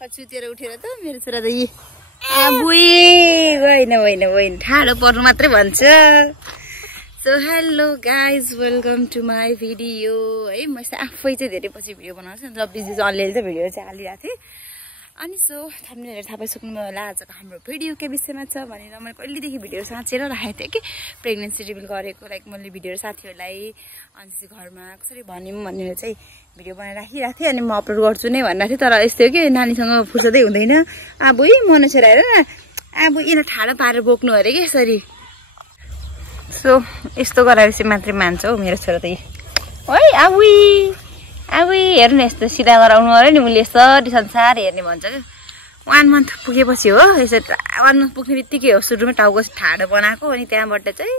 सुतेर उठेर त मेरो छोरा त यी होइन ठाडो पर्नु मात्रै भन्छ। So hello guys welcome to my video है। म चाहिँ आफै चाहिँ धेरै पछि भिडियो बनाउँछु नि, बिजी चाहिँ अलिअलि चाहिँ भिडियो चाहिँ हालिरहेको थिएँ। अनि सो थम्बनेलहरु थाहा पाइसक्नु होला आजको हाम्रो भिडियो के विषयमा छ भनेर मैले कहिलेदेखि भिडियो साँचेर राखेको थिएँ कि प्रेग्नेन्सी रिभिल गरेको लाइक मैले भिडियो साथीहरूलाई अनि चाहिँ घरमा कसरी भन्यौँ भनेर चाहिँ भिडियो बनाएर राखिरहेको थिएँ। अनि म अपलोड गर्छु नै भनिरहेको थिएँ, तर यस्तो हो कि नानीसँग फुर्सदै हुँदैन। अब मन छोरा हेर न, अब यिनीहरू ठाडो पारेर बोक्नु अरे कि यसरी। सो यस्तो गराएपछि मात्रै मान्छ हौ मेरो छोरा त। है अब हेर्नु न, यस्तो सिधा गराउनु अरे नि, उसले यसरी संसार हेर्ने भन्छ क्या। 1 मन्थ पुगेपछि हो यसरी 1 मन्थ पुग्ने बित्तिकै हो सुरुमै टाउको ठाडो बनाएको, अनि त्यहाँबाट चाहिँ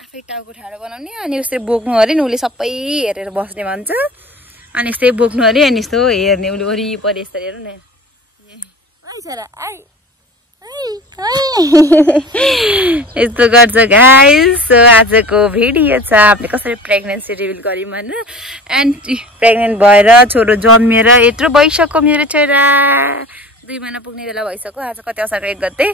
आफै टाउको ठाडो बनाउने अनि यस्तै बोक्नु अरे नि। उसले सबै हेरेर बस्ने भन्छ, अनि यस्तै बोक्नु अरे अनि यस्तो हेर्ने उसले वरिपरि यस्तो हेर्नु न। छोरा यस्तो गर्छ गाइस। सो आजको भिडियो छ हामीले कसरी प्रेग्नेन्सी रिभिल गर्यौँ भनेर। एन्ड प्रेग्नेन्ट भएर छोरो जन्मिएर यत्रो भइसक्यो मेरो छोरा, 2 महिना पुग्ने बेला भइसक्यो। आज कति असारको 1 गते,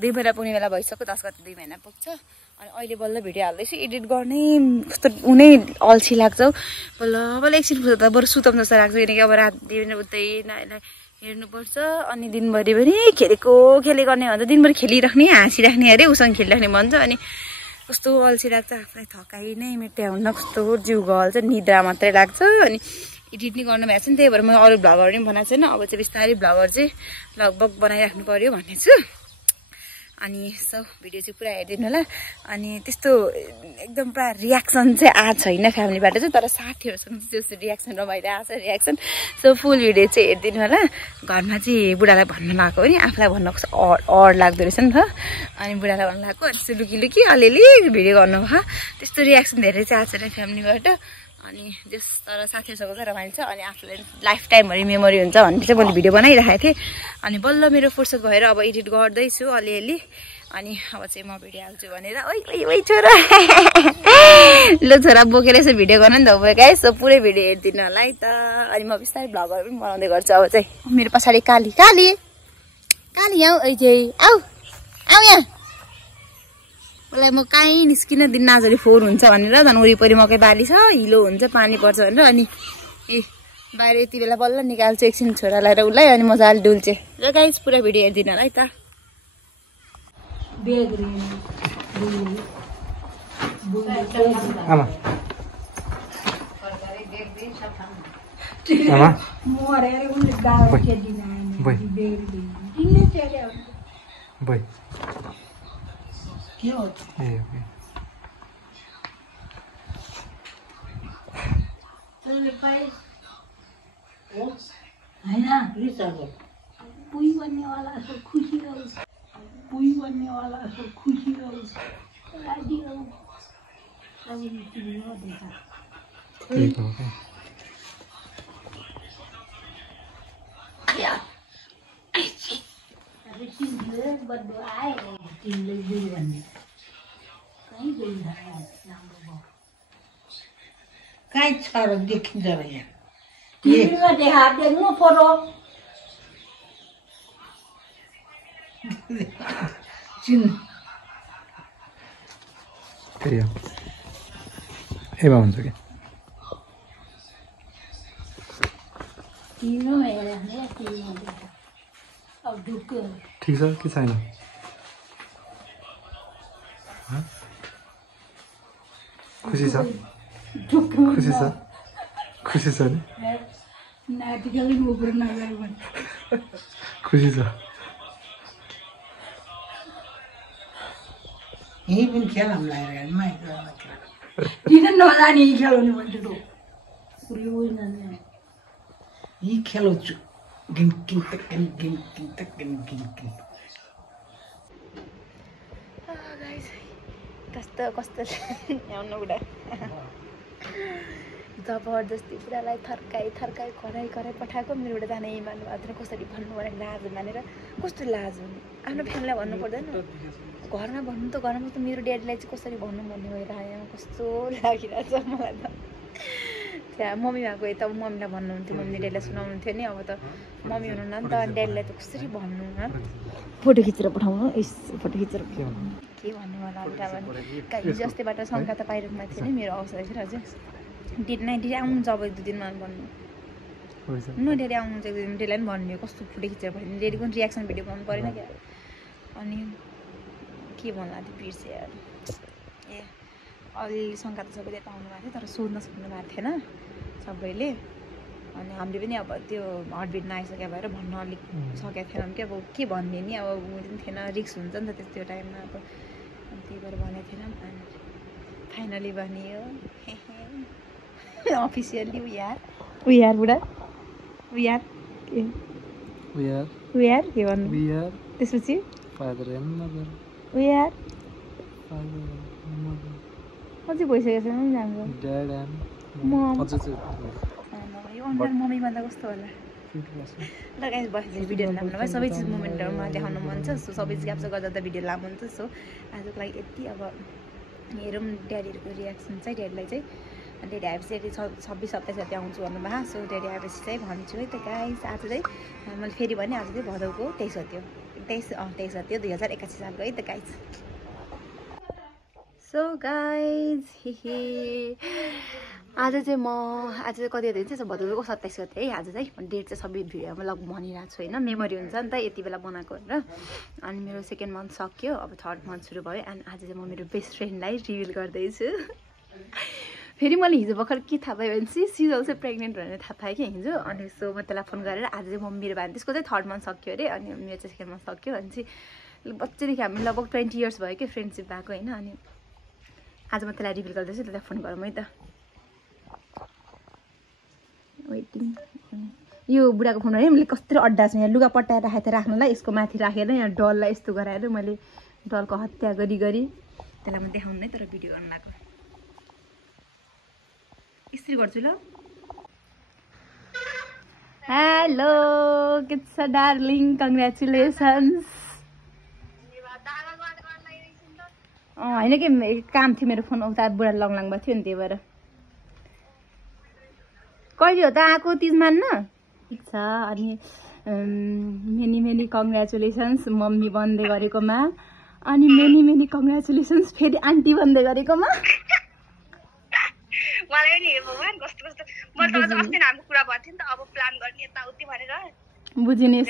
2 महिना पुग्ने बेला भइसक्यो, 10 गते 2 महिना पुग्छ। अनि अहिले बल्ल भिडियो हाल्दैछु, एडिट गर्ने कस्तो उनै अल्छी लाग्छ हौ। बल्ल एकछिन फुर्सद त बरु सुतम जस्तो लाग्छ, किनकि अब रात दिन उतै नानीलाई हेर्नुपर्छ। अनि दिनभरि पनि खेलेको गर्ने भन्छ, दिनभरि खेलिराख्ने हाँसिराख्ने अरे उसँग खेलिराख्ने भन्छ। अनि कस्तो अल्छी लाग्छ, आफूलाई थकाइ नै मेट्याउन कस्तो जिउ गल्छ, निद्रा मात्रै लाग्छ। अनि एडिट नै गर्नु भएको छ नि, त्यही भएर मैले अरू भ्लगहरू पनि बनाएको छैन। अब चाहिँ बिस्तारै भ्लगहरू चाहिँ लगभग बनाइराख्नु पर्यो भन्ने छु। अनि सो भिडियो चाहिँ पुरा हेरिदिनु होला। अनि त्यस्तो एकदम पुरा रियाक्सन चाहिँ आएको छैन फ्यामिलीबाट चाहिँ, तर साथीहरूसँग चाहिँ त्यस्तो रियाक्सन रमाइलो आएको छ रियाक्सन। सो फुल भिडियो चाहिँ हेरिदिनु होला। घरमा चाहिँ बुढालाई भन्नु लगाएको नि, आफूलाई भन्नु कस्तो अड लाग्दो रहेछ नि त। अनि बुढालाई भन्नु लगाएको, अनि त्यसो लुकी अलिअलि भिडियो गर्नुभयो। त्यस्तो रियाक्सन धेरै चाहिँ आएको छैन फ्यामिलीबाट। अनि जस तर साथीहरूसँग चाहिँ रमाइलो छ। अनि आफूलाई लाइफ टाइमभरि मेमोरी हुन्छ भन्ने चाहिँ मैले भिडियो बनाइराखेको थिएँ। अनि बल्ल मेरो फुर्सद भएर अब एडिट गर्दैछु अलिअलि। अनि अब चाहिँ म भिडियो हाल्छु भनेर ओइ छोरा ल छोरा बोकेर यसो भिडियो गर्न नि त भयो गाइस। सो पुरै भिडियो हेरिदिनु होला है त। अनि म बिस्तारै भ्लगहरू पनि बनाउँदै गर्छु। अब चाहिँ मेरो पछाडि काली आऊ आऊ यहाँ। उसलाई म कहीँ निस्किन दिन आजरी फोहोर हुन्छ भनेर, झन् वरिपरि मकै बाली छ, हिलो हुन्छ, पानी पर्छ भनेर। अनि बाहिर यति बेला बल्ल निकाल्छु एकछिन छोरालाई र उसलाई, अनि मजाले डुल्छे। र गाइस पुरै भिडियो हेरिदिनु होला है त। के हो पुई बनने वाला सब खुशी रहो, पुई बनने वाला सब खुशी रहो, राजी रहो, सब देखा ठीक हो गया। आए कहीं छाड़ देखिन्छ र यहाँ टिभीमा देख्नु फोटो चिन त्यही हो एमा हुन्छ के टिभीमा हेर्ने टिभीमा देख्छ। अब ढुक्क ठीक छ के छैन खुसी छ खुसी छ नि नातिले उब्र नगरे भने खुसी छ। यही पनि खेल हामीलाई किन नजाने खेलाउनु भन्छ त यी खेलाउँछु गिन कस्तो ल्याउनु बुढा जबरजस्ती बुढालाई थर्काई कराई पठाएको। मेरो बुढा जाने मान्नु भएको कसरी भन्नु भने लाज मानेर, कस्तो लाज हुनु आफ्नो फ्यामिलीलाई भन्नु पर्दैन, घरमा भन्नु त घरमा त मेरो ड्याडीलाई चाहिँ कसरी भन्नु भन्ने भइरहेको कस्तो लागिरहेछ मलाई त। त्यहाँ मम्मी भएको यता मम्मीलाई भन्नुहुन्थ्यो मम्मीले ड्याडीलाई सुनाउनुहुन्थ्यो नि अब त मम्मी हुनुहुन्न नि त ड्याडीलाई त कसरी भन्नु फोटो खिचेर पठाउनु फोटो खिचेर के भन्नु मलाई अन्त हिजो अस्तिबाट शङ्का त पाइरहेको थियो नि मेरो अवसर थियो हजुर डेट आउनुहुन्छ अब 1-2 दिनमा भन्नु न ड्याडी आउनुहुन्छ 1-2 दिन ड्याडीलाई पनि भन्नु कस्तो फोटो खिचेर पठाउनु ड्याडीको पनि रियाक्सन भिडियो बनाउनु परेन क्या अनि के भन्ला त्यो बिर्से यार ए अलि शङ्का त सबैले पाउनु भएको थियो तर सोध्न सक्नु भएको थिएन सबैले अनि हामीले पनि अब त्यो हार्टबिट नआइसकेको भएर भन्न अलिक सकेको थिएनौँ कि अब के भन्ने नि अब उयो पनि थिएन रिक्स हुन्छ नि त त्यो टाइममा अब त्यही भएर भनेको थिएनौँ अनि फाइनली भनियो अफिसियल्ली उयार बुढा उयार के भन्नु त्यसपछि उयार अझै भइसकेको छैन नि हाम्रो मम्मी भन्दा कस्तो होला ल गाइस बसेर भिडियो लामो भयो सबै चिज मोमेन्टहरूमा देखाउनु मन छ सो सबै चिज क्याप्चर गर्दा त भिडियो लामो हुन्छ सो आजको लागि यति अब हेरौँ ड्याडीहरूको रियाक्सन चाहिँ ड्याडीलाई चाहिँ ड्याडी आएपछि 26-27 गते आउँछु भन्नुभएको सो ड्याडी आएपछि चाहिँ भन्छु है त गाइस आज चाहिँ मैले फेरि भने आज चाहिँ भदौको 23 गते 2081 सालको है त गाइस सो गाइज आज चाहिँ कति गते हुन्छ भदौको 27 गते है आज चाहिँ डेट चाहिँ सबै भिडियोमा लग भनिरहेको छु होइन मेमोरी हुन्छ नि त यति बेला बनाएको भनेर अनि मेरो 2nd मन्थ सक्यो अब 3rd मन्थ सुरु भयो एन्ड आज चाहिँ म मेरो बेस्ट फ्रेन्डलाई रिभिल गर्दैछु फेरि मैले हिजो भर्खर के थाहा पाएँ भने सी अल्सो प्रेग्नेन्ट भनेर थाहा पाएँ कि हिजो अनि सो म त्यसलाई फोन गरेर आज चाहिँ म मेरो भाइ त्यसको चाहिँ 3rd मन्थ सक्यो अरे अनि मेरो चाहिँ 2nd मन्थ सक्यो अनि चाहिँ बच्चादेखि हामी लगभग 20 इयर्स भयो कि फ्रेन्डसिप भएको होइन अनि आज म त्यसलाई रिभिल गर्दैछु त्यसलाई फोन गरौँ है त वेटिङ यो बुढाको फोन भने मैले कस्तो अड्डा छ यहाँ लुगा पट्टाएर राखेको थिएँ राख्नलाई यसको माथि राखेर यहाँ डललाई यस्तो गराएर मैले डलको हत्या गरी त्यसलाई म देखाउँदै तर भिडियो गर्न लाग्यो यसरी गर्छु ल हेलो के छ डार्लिङ कङ्ग्रेचुलेसन्स होइन कि काम थियो मेरो फोन उता बुढा लङलाङ भएको थियो नि त्यही भएर कहिले हो त आएको 30 मान्न ठिक छ अनि मेनी कङ्ग्रेचुलेसन्स मम्मी बन्दै गरेकोमा अनि मेनी कङ्ग्रेचुलेसन्स फेरि आन्टी बन्दै गरेकोमा मलाई नि भगवान कस्तो म त अस्ति हाम्रो कुरा भएको थियो नि त अब प्लान गर्ने यता उति भनेर बुझिने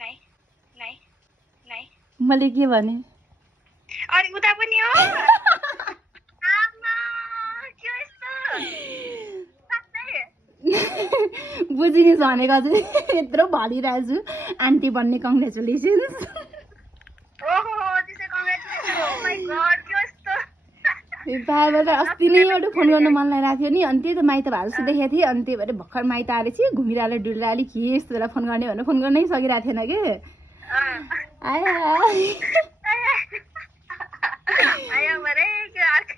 नै मैले के भने अनि उता पनि हो आमा के यस्तो बुझिने भनेको चाहिँ यत्रो भनिरहेछु आन्टी बन्ने कङ्ग्रेचुलेसन्स ओहो त्यसै कङ्ग्रेचुलेसन ओ माय गॉड के यस्तो बाबाले अस्ति नै एउटा फोन गर्न मन लागिरहेको थियो नि अनि त्यही त माइत भएको जस्तो देखेको थिएँ अनि त्यही भएर भर्खर माइत आएर चाहिँ घुमिरहेर डुलिरहेर के यस्तो बेला फोन गर्ने भनेर फोन गर्नै सकिरहेको थिएन कि आया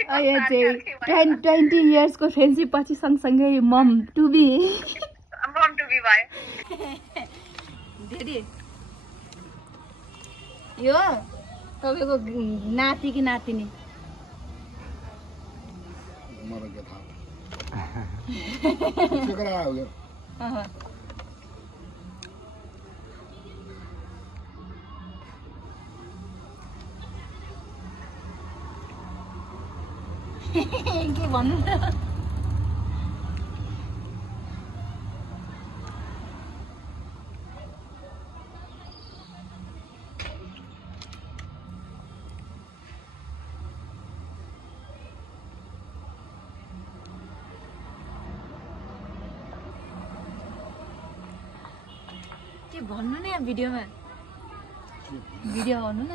20 इयर्सको फ्रेन्डसिप पछि सँगसँगै मम टु बी भयो दिदी यो तपाईँको नाति कि नातिनी मलाई के थाहा के गरायो के भन्नु त के भन्नु न यहाँ भिडियोमा भिडियो गर्नु न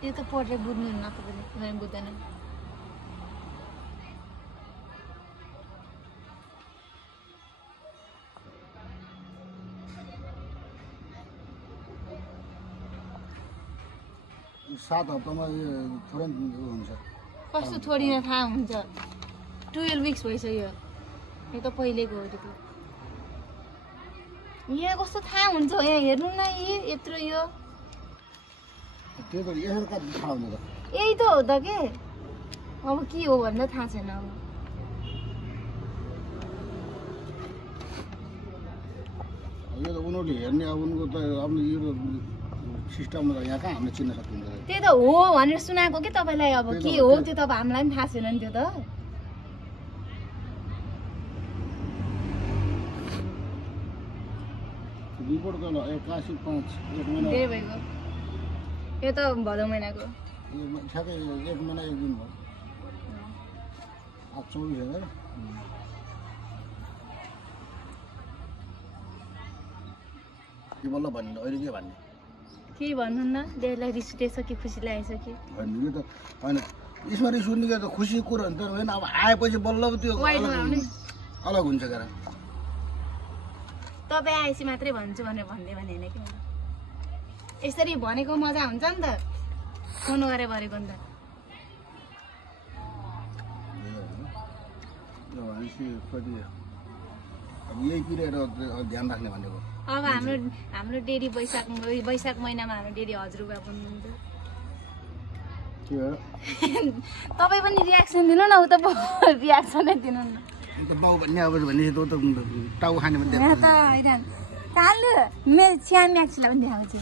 त्यो त पढेर बुझ्नुहुन्न तपाईँले बुझ्दैन सात हप्तामा तुरन्त हुन्छ कस्तो थोडी न थाहा हुन्छ 12 विक्स भइसक्यो यो त पहिलेको हो त्यो यहाँ कस्तो थाहा हुन्छ यहाँ हेर्नु न यत्रो यो त्यो त यसरी कति थाहा हुन्छ त यही त हो त के अब के हो भन्दा थाहा छैन अब यो त उनीहरूले हेर्ने अब उनको त आफ्नो यो सिस्टममा त यहाँ कहाँ हामीले चिन्न सकिन्छ त्यही त हो भनेर सुनाएको के तपाईँलाई अब के हो त्यो त अब हामीलाई पनि थाहा छैन नि त्यो त रिपोर्ट गर्न 81 एक महिना धेरै भइगयो यो त भदौ महिनाको ठ्याक्कै एक महिना एक दिन भयो आज 24,000 के बल्ल भन्नु अहिले के भन्ने के भन्नु न डेलाई रिस उठेछ कि खुसी लागेछ कि भन्नु यो त होइन यसमा रिस उठ्ने त खुसी कुरो हो नि त होइन अब आएपछि बल्ल त्यो अलग हुन्छ क्या तपाईँ आएपछि मात्रै भन्छु भनेर भन्दै भने होइन कि यसरी भनेको मजा हुन्छ नि त फोन गरेर भनेको नि त यही पिरियड ध्यान राख्ने भनेको अब हाम्रो डेडी वैशाख महिनामा हाम्रो डेडी हजुरबा बन्नुहुन्छ तपाईँ पनि रियाक्सन दिनु न उता रियाक्सनै दिनु न बाउ भन्ने अब भने त टाउ खाने मात्रै यहाँ त होइन कालु मेरो चिया म्याक्सीलाई पनि देखाएको छु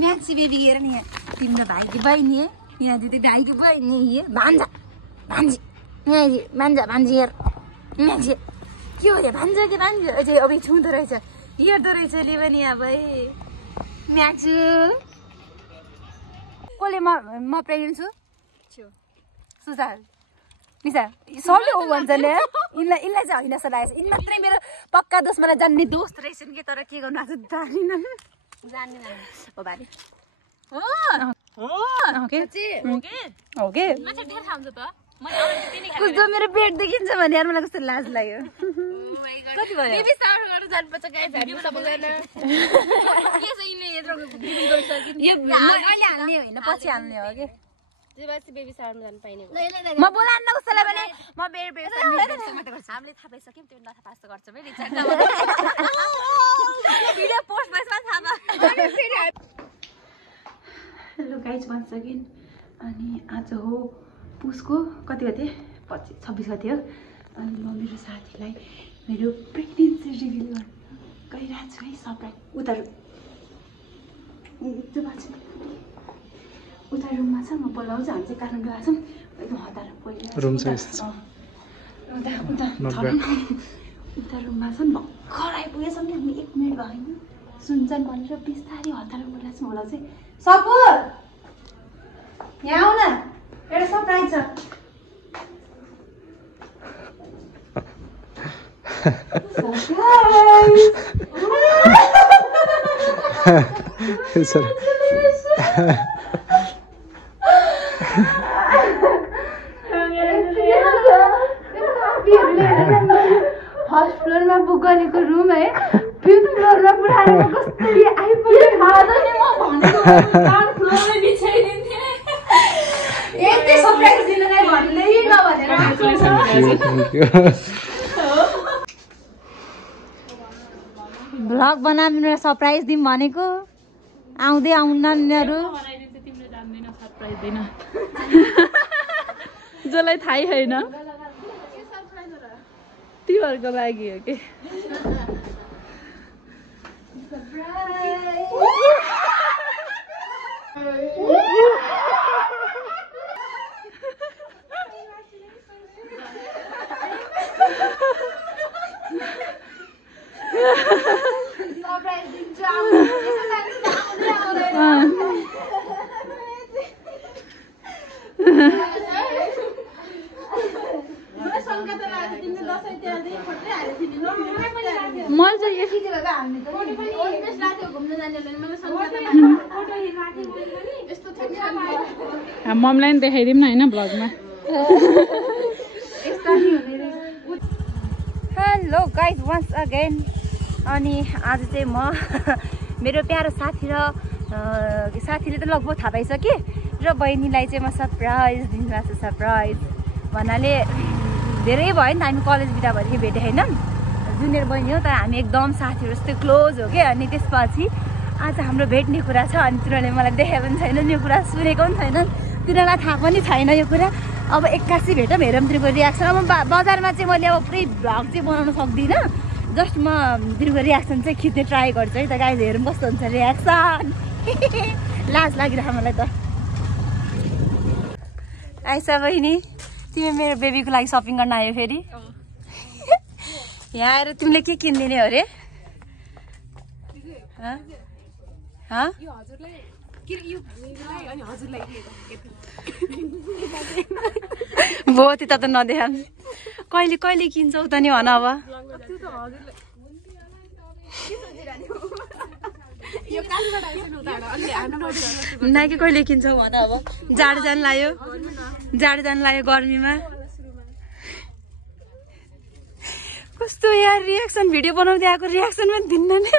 म्याक्सी बेबी हेर नि यहाँ तिम्रो भाइकी बहिनी यहाँ दिदी भाइकी बहिनी भान्जा भान्जी यहाँ भान्जा भान्जी हेर म्याक्सी के हो भान्जा कि भान्जी अझै अब छुँदो रहेछ हेर्दो रहेछ ले पनि यहाँ भाइ म्याक्सु कसले म प्रेग्नेन्ट छु सुसार निसा सबले हो भन्छ नि यिनलाई चाहिँ होइन जस्तो लागेको छ यिन मात्रै मेरो पक्का दोष मलाई जान्ने दोस्त रहेछन् कि तर के गर्नु आज जानिनन् जान्दिनँ हो बारी कस्तो मेरो पेट देखिन्छ भने यार मलाई कस्तो लाज लाग्यो कति भयो यो अहिले हाल्ने होइन पछि हाल्ने हो कि बेबी सारमा जानु पाइने म बोलान्न कसैलाई भने म बेबी हामीले थाहा पाइसक्यौँ त्यो नथा पास गर्छौँ है भिडियो पोस्ट भएछ थाहा हेलो गाइज भन्छ कि अनि आज हो पुसको कति गते 26 गते हो अनि म मेरो साथीलाई मेरो प्रेग्नेन्सी रिभिल गर्न गइरहेको छु है सरप्राइज उता रुममा छ म बोलाउँछु हामी चाहिँ काठमाडौँ आएको छौँ एकदम हतार रुम छ उता रुममा छ भर्खर आइपुगेछौँ नि हामी 1 मिनट भएन सुन्छन् भनेर बिस्तारै हतार बोलाएको छौँ होला चाहिँ सपु यहाँ आऊ न एउटा सरप्राइज छ फर्स्ट फ्लोरमा बुक गरेको रुम है 5th फ्लोरमा पुऱ्याएर कसरी आइपुग्यो थाहा छैन म भनेको 3rd फ्लोरमा बिछाइदिन्थे यति सरप्राइज दिनलाई भन्दै नभनेर भ्लग बनाएर सरप्राइज दिउँ भनेको आउँदै आउनन् यिनीहरू तिम्रो जान्दैन सरप्राइज दिन जसलाई थाहै छैन तिमीहरूको लागि हो कि ममलाई पनि देखाइदिउँ न होइन ब्लगमा हेलो गाइज वन्स अगेन अनि आज चाहिँ म मेरो प्यारो साथी र साथीले त लगभग थाहा पाइसके र बहिनीलाई चाहिँ म सरप्राइज दिनुभएको छु सरप्राइज भन्नाले धेरै भयो नि त हामी कलेज बिदा भएदेखि भेटेँ होइन जुनियर बहिनी हो तर हामी एकदम साथीहरू जस्तै क्लोज हो क्या। अनि त्यसपछि आज हाम्रो भेट्ने कुरा छ अनि तिनीहरूले मलाई देखाएको पनि छैनन् यो कुरा, सुनेको पनि छैनन्, तिनीहरूलाई थाहा पनि छैन यो कुरा। अब 81 भेटौँ, हेरौँ तिनीहरूको रियाक्सन। अब बजारमा चाहिँ मैले अब पुरै भ्लग चाहिँ बनाउन सक्दिनँ, जस्ट म तिनीहरूको रियाक्सन चाहिँ खिच्ने ट्राई गर्छु है त गाइज। हेरौँ कस्तो हुन्छ रियाक्सन। लाज लागिरहेको मलाई त। आइसा बहिनी, तिमी मेरो बेबीको लागि सपिङ गर्न आयो फेरि? यहाँ आएर तिमीले के किनिदिने हो अरे? भो त्यता त नदेखा। कहिले कहिले किन्छौ त नि भन अब। नाइकी कहिले किन्छौ भन अब। जाडो जान लाग्यो गर्मीमा। कस्तो यार रियाक्सन, भिडियो बनाउँदै आएको रियाक्सन पनि दिन्न नि।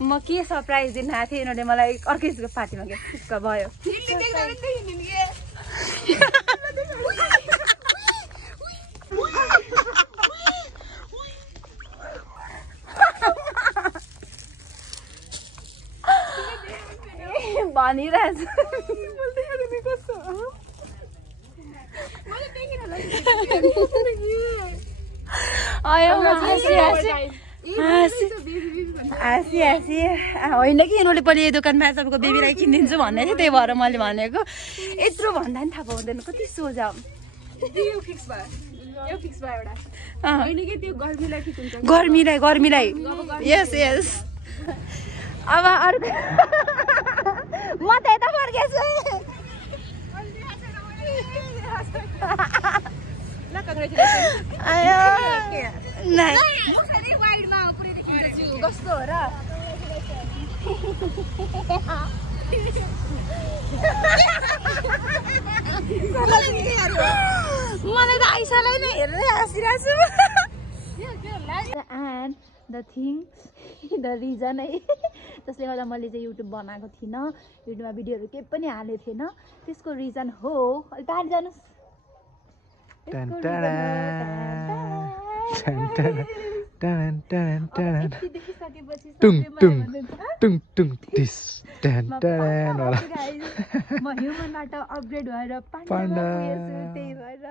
म के सरप्राइज दिन आएको थिएँ, यिनीहरूले मलाई अर्कै पार्टीमा क्या भयो। भनिरहेछ होइन कि यिनीहरूले पनि यो दोकानमा तपाईँको बेबीलाई किनिदिन्छु भन्ने थियो, त्यही भएर मैले भनेको। यत्रो भन्दा नि थाहा पाउँदैन, कति सोझा। गर्मीलाई यस यस। अब अर्को म त यता फर्केछु। कस्तो हो र? मलाई त आइसालाई नै हेरेर हाँसिरहेको छु। एन्ड द रिजन है त्यसले गर्दा मैले चाहिँ युट्युब बनाएको थिइनँ, युट्युबमा भिडियोहरू केही पनि हालेको थिएन। त्यसको रिजन हो, अलिक टाढी जानुहोस्। म ह्युमनबाट अपग्रेड भएर पाण्डामा पुगेछु, त्यही भएर।